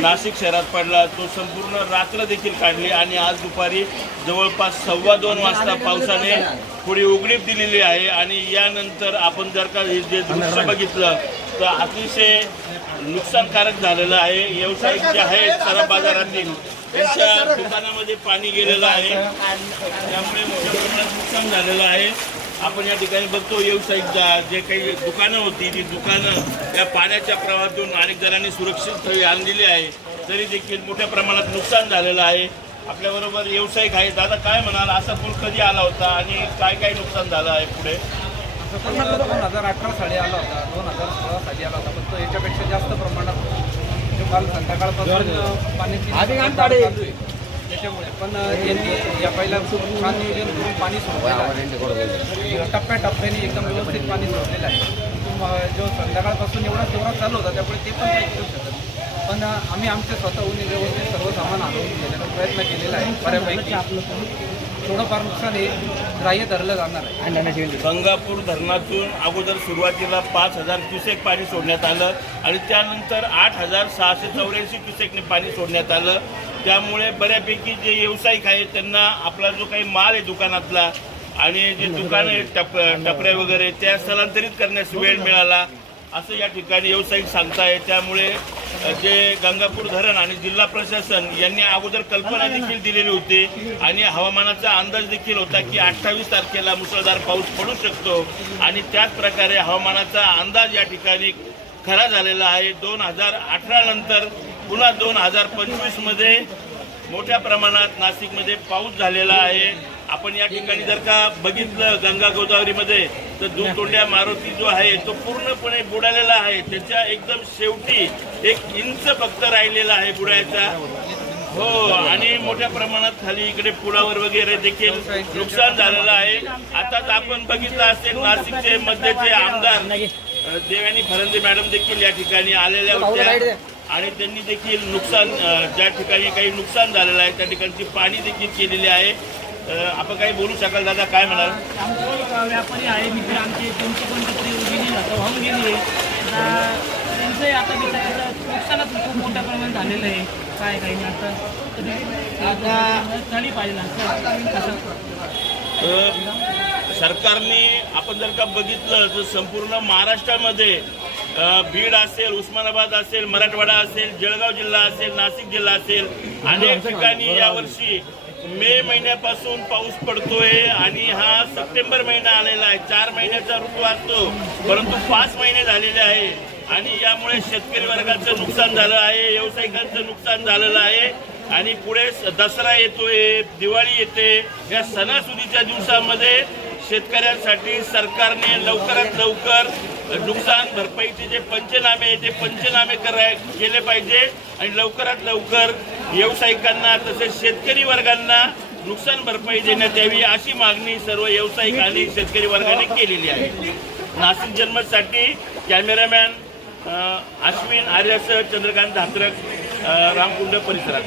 नाशिक शहरात पडला तो संपूर्ण रात्र देखील काढली आणि आज दुपारी जवळपास सव्वा दोन वाजता पावसाने थोडी उघडीप दिलेली आहे आणि यानंतर आपण जर का हे जे दृश्य बघितलं तर अतिशय नुकसानकारक झालेलं आहे. व्यावसायिक जे आहेत सरा बाजारातील त्यांच्या दुकानामध्ये पाणी गेलेलं आहे. त्यामुळे मोठ्या प्रमाणात नुकसान झालेलं आहे. आपण या ठिकाणी बघतो व्यावसायिक जा- जे काही दुकानं होती ती दुकानं या पाण्याच्या प्रवाहातून अनेक जणांनी सुरक्षित स्थळी आणलेली आहे. तरी देखील मोठ्या प्रमाणात नुकसान झालेलं आहे. आपल्याबरोबर व्यावसायिक आहे दादा काय म्हणाल? असा पूर कधी आला होता आणि काय काय नुकसान झालं आहे पुढे? दोन हजार अठरा साली आला होता. दोन हजार सोळा साली आला होता. पण तो याच्यापेक्षा जास्त प्रमाणात काल संध्याकाळपासून पाण्याची त्याच्यामुळे. पण त्यांनी या पहिल्या छान नियोजन करून पाणी सोडलेलं टप्प्याटप्प्याने एकदम व्यवस्थित पाणी सोडलेलं आहे. जो संध्याकाळपासून एवढा जोरात चालू होता त्यामुळे ते पण काही करू शकत पण आम्ही आमच्या स्वतःहून व्यवस्थित सर्व सामान आणून घेण्याचा प्रयत्न केलेला आहे. बऱ्यापैकी. थोडंफार नुकसान हे ग्राह्य धरलं जाणार आहे. गंगापूर धरणातून अगोदर सुरुवातीला पाच हजार क्युसेक पाणी सोडण्यात आलं आणि त्यानंतर आठ हजार सहाशे चौऱ्याऐंशी क्युसेकने पाणी सोडण्यात आलं. त्यामुळे बऱ्यापैकी जे व्यावसायिक आहेत त्यांना आपला जो काही माल आहे दुकानातला आणि जे दुकानं आहेत टप टपऱ्या वगैरे त्या स्थलांतरित करण्यास वेळ मिळाला. असं या ठिकाणी व्यावसायिक सांगताय. त्यामुळे जे गंगापूर धरण आणि जिल्हा प्रशासन यांनी अगोदर कल्पना देखील दिलेली होती आणि हवामानाचा अंदाज देखील होता की अठ्ठावीस तारखेला मुसळधार पाऊस पडू शकतो आणि त्याच प्रकारे हवामानाचा अंदाज या ठिकाणी खरा झालेला आहे. दोन हजार अठरा नंतर पुन्हा दोन हजार पंचवीसमध्ये मोठ्या प्रमाणात नाशिकमध्ये पाऊस झालेला आहे. आपण या ठिकाणी जर का बघितलं गंगा गोदावरीमध्ये तर दुतोंड्या मारुती जो आहे तो पूर्णपणे बुडालेला आहे. त्याच्या एकदम शेवटी एक इंच फक्त राहिलेला आहे बुडायचा. हो आणि मोठ्या प्रमाणात खाली इकडे पुलावर वगैरे देखील नुकसान झालेलं आहे. आताच आपण बघितलं असेल नाशिकचे मध्यचे आमदार देवानी फरंदे मॅडम देखील या ठिकाणी आलेल्या होत्या. आणि त्यांनी देखील नुकसान ज्या ठिकाणी काही नुकसान झालेलं आहे त्या ठिकाणची पाणी देखील केलेली आहे. आपण काही बोलू शकाल दादा काय म्हणाल? आमचे व्यापारी आहे मित्र आमचे त्यांची पण कपडे गेली वाहून गेली आहे. आता त्यांचंही आता नुकसानच खूप मोठ्या प्रमाणात झालेलं आहे. काय काही नाही आता झाली पाहिजे सरकारने आपण जर का बघितलं तर संपूर्ण महाराष्ट्रामध्ये बीड असेल उस्मानाबाद असेल मराठवाडा असेल जळगाव जिल्हा असेल नाशिक जिल्हा असेल अनेक ठिकाणी यावर्षी मे महिन्यापासून पाऊस पडतोय आणि हा सप्टेंबर महिना आलेला आहे. चार महिन्याचा ऋतू असतो परंतु पाच महिने झालेले आहे आणि यामुळे शेतकरी वर्गाचं नुकसान झालं आहे व्यावसायिकांचं नुकसान झालेलं आहे आणि पुढे दसरा येतोय दिवाळी येते. या सणासुदीच्या दिवसामध्ये शेतकऱ्यांसाठी सरकारने लवकरात लवकर नुकसान भरपाईचे जे पंचनामे आहे ते पंचनामे कराय केले पाहिजे. आणि लवकरात लवकर व्यावसायिकांना तसेच शेतकरी वर्गांना नुकसान भरपाई देण्यात यावी अशी मागणी सर्व व्यावसायिक आणि शेतकरी वर्गाने केलेली आहे. नाशिक जन्मसाठी कॅमेरामॅन अश्विन आर्यासह चंद्रकांत धात्रक रामकुंड परिसरात.